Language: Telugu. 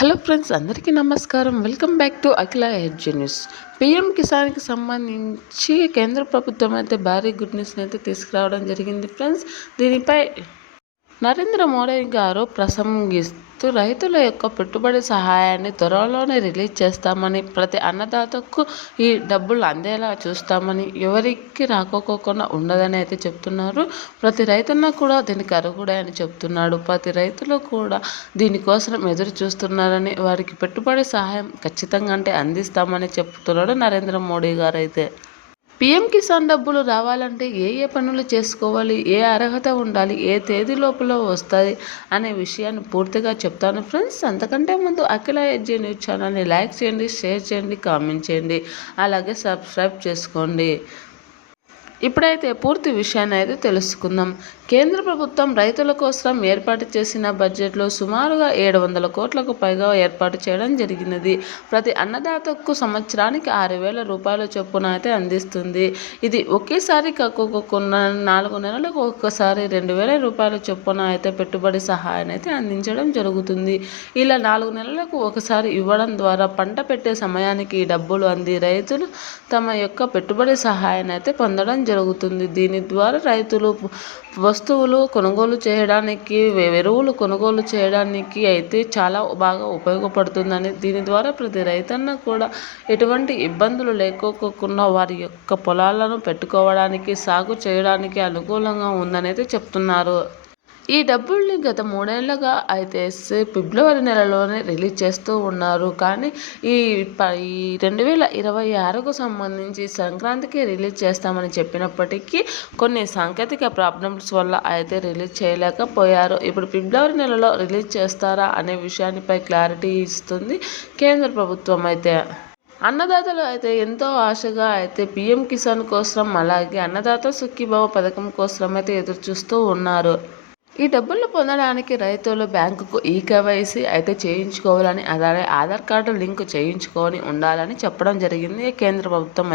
హలో ఫ్రెండ్స్, అందరికీ నమస్కారం. Welcome back to Akhila edge news. PM కిసాన్కి సంబంధించి కేంద్ర ప్రభుత్వం అయితే భారీ గుడ్ న్యూస్ని అయితే తీసుకురావడం జరిగింది ఫ్రెండ్స్. దీనిపై నరేంద్ర మోడీ గారు ప్రసంగిస్తూ రైతుల యొక్క పెట్టుబడి సహాయాన్ని త్వరలోనే రిలీజ్ చేస్తామని, ప్రతి అన్నదాతకు ఈ డబ్బులు అందేలా చూస్తామని, ఎవరికి రాకోకుండా ఉండదని అయితే చెప్తున్నారు. ప్రతి రైతన్న కూడా దీనికి అర్హుడే అని చెప్తున్నాడు. ప్రతి రైతులు కూడా దీనికోసం ఎదురు చూస్తున్నారని, వారికి పెట్టుబడి సహాయం ఖచ్చితంగా అందిస్తామని చెప్తున్నాడు నరేంద్ర మోడీ గారు. అయితే పీఎం కిసాన్ డబ్బులు రావాలంటే ఏ పనులు చేసుకోవాలి, ఏ అర్హత ఉండాలి, ఏ తేదీ లోపల వస్తుంది అనే విషయాన్ని పూర్తిగా చెప్తాను ఫ్రెండ్స్. అంతకంటే ముందు అఖిల ఎడ్జ్ న్యూస్ ఛానల్ని లైక్ చేయండి, షేర్ చేయండి, కామెంట్ చేయండి, అలాగే సబ్స్క్రైబ్ చేసుకోండి. ఇప్పుడైతే పూర్తి విషయాన్ని అయితే తెలుసుకుందాం. కేంద్ర ప్రభుత్వం రైతుల కోసం ఏర్పాటు చేసిన బడ్జెట్లో సుమారుగా 700 కోట్లకు పైగా ఏర్పాటు చేయడం జరిగినది. ప్రతి అన్నదాతకు సంవత్సరానికి 6,000 రూపాయల చొప్పున అయితే అందిస్తుంది. ఇది ఒకేసారి కాకుండా 4 నెలలకు ఒక్కసారి 2,000 రూపాయల చొప్పున అయితే పెట్టుబడి సహాయాన్ని అయితే అందించడం జరుగుతుంది. ఇలా 4 నెలలకు ఒకసారి ఇవ్వడం ద్వారా పంట పెట్టే సమయానికి ఈ డబ్బులు అంది రైతులు తమ యొక్క పెట్టుబడి సహాయాన్ని అయితే పొందడం జరుగుతుంది. దీని ద్వారా రైతులు వస్తువులు కొనుగోలు చేయడానికి, ఎరువులు కొనుగోలు చేయడానికి అయితే చాలా బాగా ఉపయోగపడుతుందని, దీని ద్వారా ప్రతి రైతన్న కూడా ఎటువంటి ఇబ్బందులు లేకోకుండా వారి యొక్క పొలాలను పెట్టుకోవడానికి, సాగు చేయడానికి అనుకూలంగా ఉందని అయితే చెప్తున్నారు. ఈ డబ్బుల్ని గత 3 ఏళ్లుగా అయితే ఫిబ్రవరి నెలలోనే రిలీజ్ చేస్తూ ఉన్నారు. కానీ ఈ 2026కు సంబంధించి సంక్రాంతికి రిలీజ్ చేస్తామని చెప్పినప్పటికీ కొన్ని సాంకేతిక ప్రాబ్లమ్స్ వల్ల అయితే రిలీజ్ చేయలేకపోయారు. ఇప్పుడు ఫిబ్రవరి నెలలో రిలీజ్ చేస్తారా అనే విషయానిపై క్లారిటీ ఇస్తుంది కేంద్ర ప్రభుత్వం. అయితే అన్నదాతలు అయితే ఎంతో ఆశగా అయితే పీఎం కిసాన్ కోసం, అలాగే అన్నదాత సుఖీభవ పథకం కోసం అయితే ఎదురు చూస్తూ ఉన్నారు. ఈ డబ్బులు పొందడానికి రైతులు బ్యాంకుకు ఈకేవైసీ అయితే చేయించుకోవాలని, అలాగే ఆధార్ కార్డు లింక్ చేయించుకొని ఉండాలని చెప్పడం జరిగింది కేంద్ర ప్రభుత్వం.